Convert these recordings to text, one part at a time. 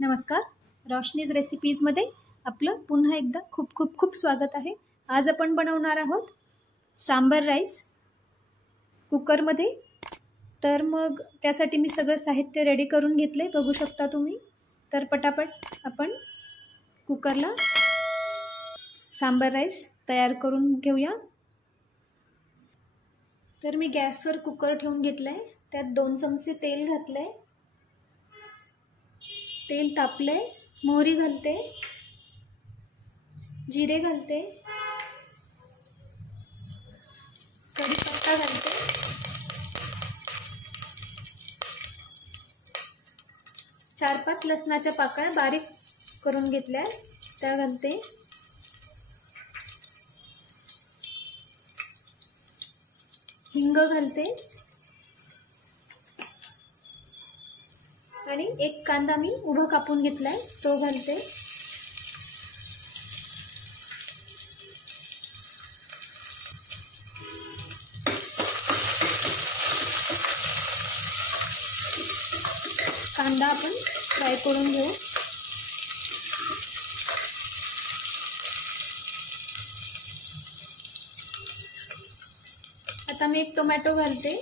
नमस्कार. रोशनीज रेसिपीजमध्ये आपलं पुन्हा एकदा खूप खूप खूप स्वागत आहे. आज आपण बनवणार आहोत सांबर राईस कुकरमध्ये. तर मग त्यासाठी मी सगळं साहित्य रेडी करून घेतले, बघू शकता तुम्ही. तर पटापट आपण कुकरला सांबर राईस तयार करून घेऊया. तर मी गॅसवर कुकर ठेवून घेतलं आहे. त्यात 2 चमचे तेल घातले. तेल तापले, मोहरी घालते, जिरे घालते, कढीपत्ता घालते, चार 5 लसणाच्या पाकळ्या बारीक करून घेतल्या त्या घालते, हिंग घालते आणि एक कांदा मी उभा कापून घेतलाय तो घालते. कांदा आपण फ्राय करून घेऊ. आता मी एक टोमॅटो घालते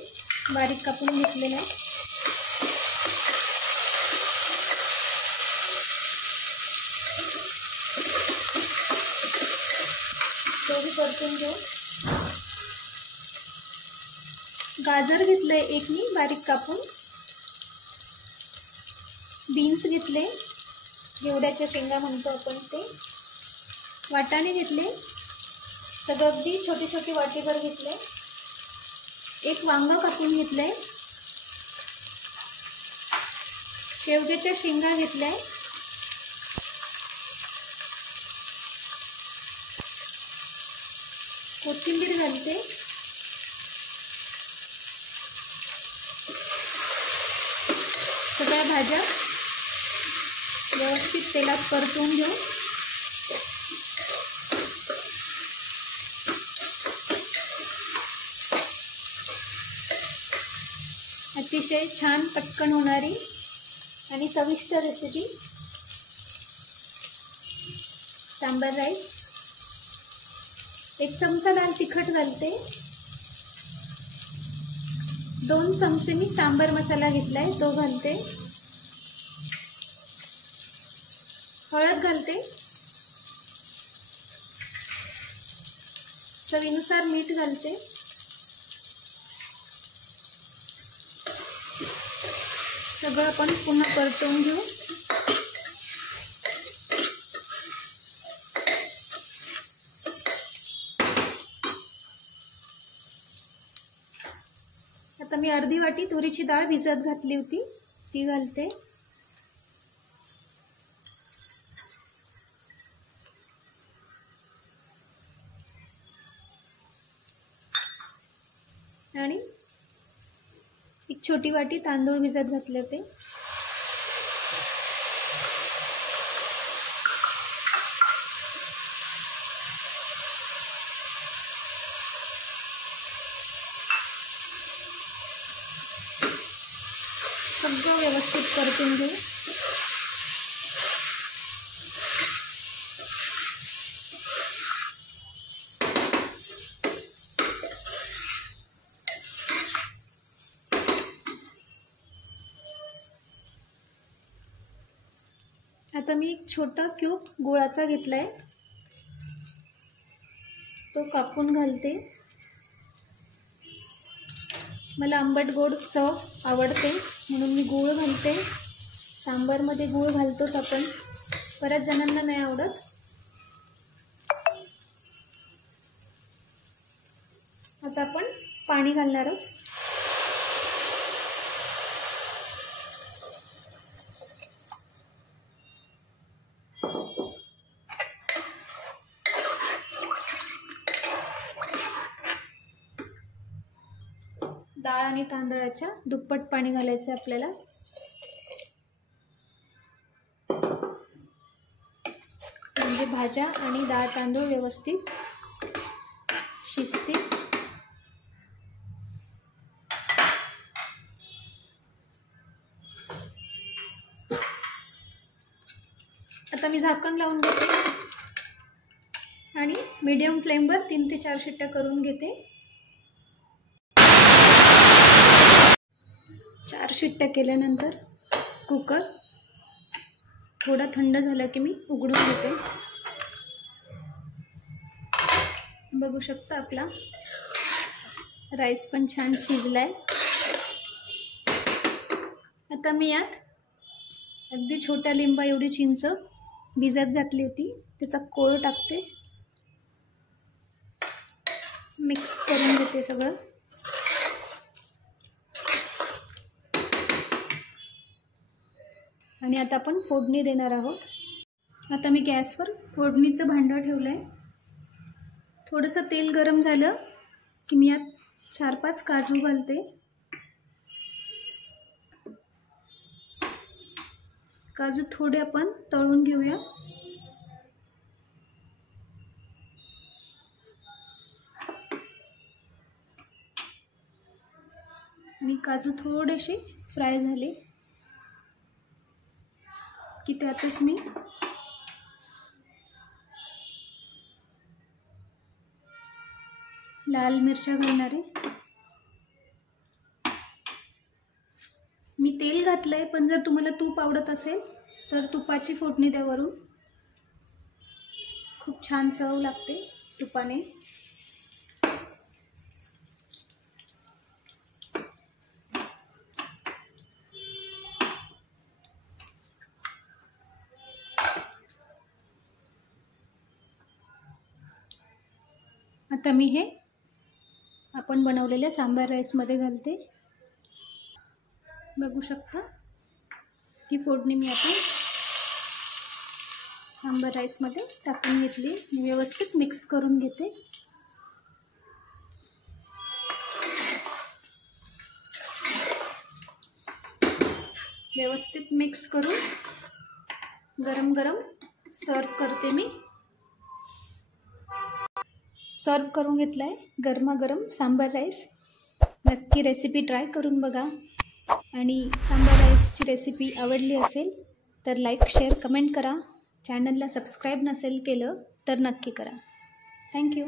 बारीक कापून घेतलेला. तो भी परतून घेऊ. गाजर घेतले एक मी बारीक कापून, बीन्स घेतले, घेवड्याच्या शेंगा म्हणतो आपण ते, वाटाणे घेतले, सगळं अगदी छोटी छोटी वाटीभर घेतले, एक वांग कापून घेतले, शेवग्याच्या शेंगा घेतल्या, कोथिंबीर घालते, सगळ्या भाज्या व्यवस्थित तेलात परतून घेऊ. अतिशय छान पटकन होणारी आणि चविष्ट रेसिपी सांबर राईस. एक चमचा लाल तिखट घालते, 2 चमचे मी सांबर मसाला घेतलाय तो घालते, हळद घालते, चवीनुसार मीठ घालते, सगळं आपण पुन्हा परतवून घेऊ. आता मी अर्धी वाटी तुरीची डाळ भिजत घातली होती ती घालते, आणि एक छोटी वाटी तांदूळ भिजत घातले होते. सगळं व्यवस्थित परतून घेऊ. आता मी एक छोटा क्यूब गुळाचा घेतलाय तो कापून घालते. मला आंबट गोड चव आवडते म्हणून मी गूळ घालते. सांबारमध्ये गूळ घालतोच आपण, बऱ्याच जणांना नाही आवडत. आता आपण पाणी घालणार आहोत. डाळ आणि तांदळाच्या दुप्पट पाणी घालायचं आपल्याला. म्हणजे भाज्या आणि डाळ तांदूळ व्यवस्थित शिजतील. आता मी झाकण लावून घेते आणि मीडियम फ्लेमवर 3 ते 4 शिट्ट्या करून घेते। 4 शिट्ट्या केल्यानंतर कुकर थोडा थंड झाला की मी उघडून घेते। बघू शकता आपला राईस पण छान शिजलाय। आता मी यात अगदी छोट्या लिंबा एवढी चिंच भिजत घातली होती, त्याचा कोळ टाकते, मिक्स करून घेते सगळं। आणि आता आपण फोडणी देणार आहोत। आता मी गॅसवर फोडणीचं भांडं ठेवलंय। थोडंसं तेल गरम झालं की मी यात 4-5 काजू घालते। काजू थोडे आपण तळून घेऊया। आणि काजू थोडेसे फ्राय झाले की त्यातच मी लाल मिरच्या घालणार आहे। मी तेल घातलंय, पण जर तुम्हाला तूप आवडत असेल तर तुपाची फोडणी द्या वरून, खूप छान चव लागते तुपाने। आता मी हे आपण बनवलेल्या सांबार राईसमध्ये घालते। बघू शकता ही फोडणी मी आता सांबार राईसमध्ये टाकून घेतली। व्यवस्थित मिक्स करून घेते। व्यवस्थित मिक्स करून गरम गरम सर्व करते मी। सर्व करून घेतलाय गरमागरम सांबार राईस। नक्की रेसिपी ट्राय करून बघा आणि सांबार राईसची रेसिपी आवडली असेल तर लाईक, शेअर, कमेंट करा। चॅनलला सबस्क्राईब नसेल केलं तर नक्की करा। थँक्यू।